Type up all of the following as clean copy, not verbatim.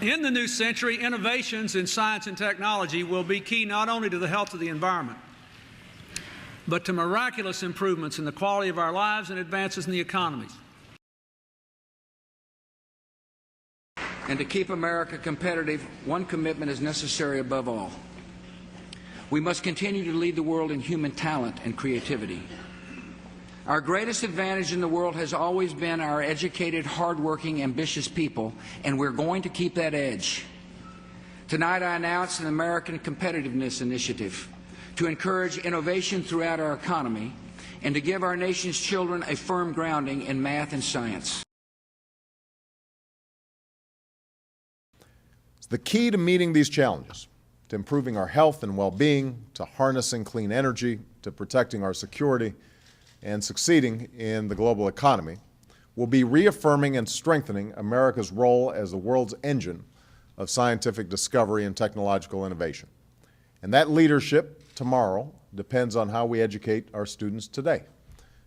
In the new century, innovations in science and technology will be key not only to the health of the environment, but to miraculous improvements in the quality of our lives and advances in the economies. And to keep America competitive, one commitment is necessary above all. We must continue to lead the world in human talent and creativity. Our greatest advantage in the world has always been our educated, hardworking, ambitious people, and we're going to keep that edge. Tonight I announce an American Competitiveness Initiative to encourage innovation throughout our economy and to give our nation's children a firm grounding in math and science. The key to meeting these challenges, to improving our health and well-being, to harnessing clean energy, to protecting our security, and succeeding in the global economy, will be reaffirming and strengthening America's role as the world's engine of scientific discovery and technological innovation. And that leadership tomorrow depends on how we educate our students today,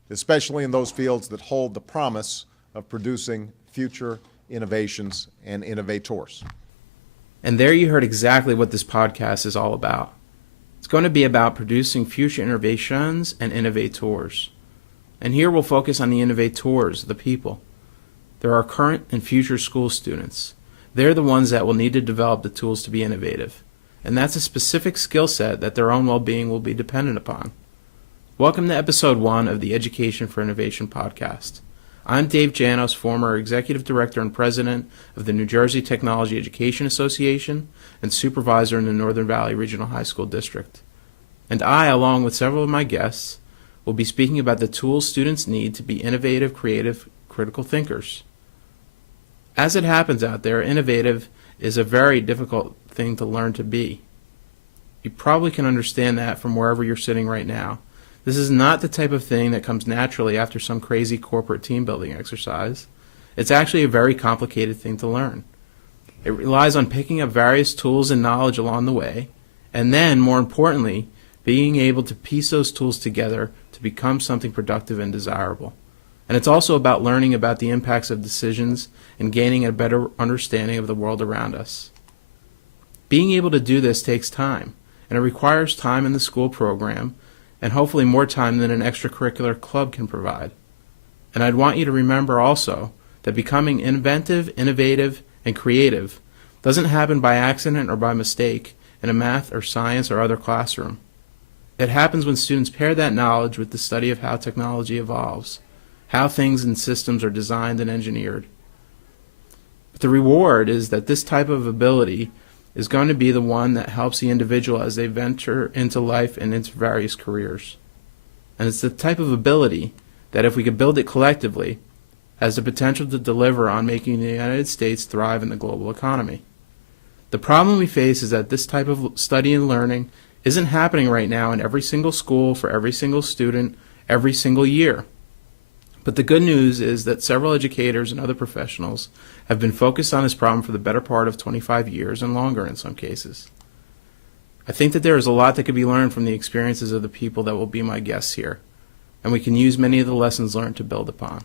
especially in those fields that hold the promise of producing future innovations and innovators. And there you heard exactly what this podcast is all about. It's going to be about producing future innovations and innovators. And here we'll focus on the innovators, the people. They're our current and future school students. They're the ones that will need to develop the tools to be innovative. And that's a specific skill set that their own well-being will be dependent upon. Welcome to Episode 1 of the Education for Innovation podcast. I'm Dave Janos, former Executive Director and President of the New Jersey Technology Education Association and Supervisor in the Northern Valley Regional High School District. And I, along with several of my guests, will be speaking about the tools students need to be innovative, creative, critical thinkers. As it happens out there, innovative is a very difficult thing to learn to be. You probably can understand that from wherever you're sitting right now. This is not the type of thing that comes naturally after some crazy corporate team building exercise. It's actually a very complicated thing to learn. It relies on picking up various tools and knowledge along the way, and then, more importantly, being able to piece those tools together to become something productive and desirable. And it's also about learning about the impacts of decisions and gaining a better understanding of the world around us. Being able to do this takes time, and it requires time in the school program, and hopefully more time than an extracurricular club can provide. And I'd want you to remember also that becoming inventive, innovative, and creative doesn't happen by accident or by mistake in a math or science or other classroom. It happens when students pair that knowledge with the study of how technology evolves, how things and systems are designed and engineered. But the reward is that this type of ability is going to be the one that helps the individual as they venture into life and into various careers. And it's the type of ability that, if we could build it collectively, has the potential to deliver on making the United States thrive in the global economy. The problem we face is that this type of study and learning isn't happening right now in every single school for every single student every single year. But the good news is that several educators and other professionals have been focused on this problem for the better part of 25 years and longer in some cases. I think that there is a lot that could be learned from the experiences of the people that will be my guests here, and we can use many of the lessons learned to build upon.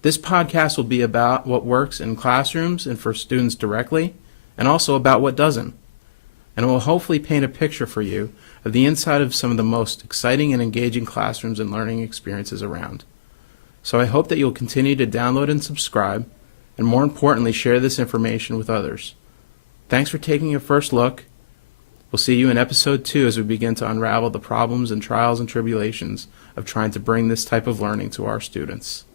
This podcast will be about what works in classrooms and for students directly, and also about what doesn't. And it will hopefully paint a picture for you of the inside of some of the most exciting and engaging classrooms and learning experiences around. So I hope that you'll continue to download and subscribe, and more importantly, share this information with others. Thanks for taking a first look. We'll see you in Episode 2 as we begin to unravel the problems and trials and tribulations of trying to bring this type of learning to our students.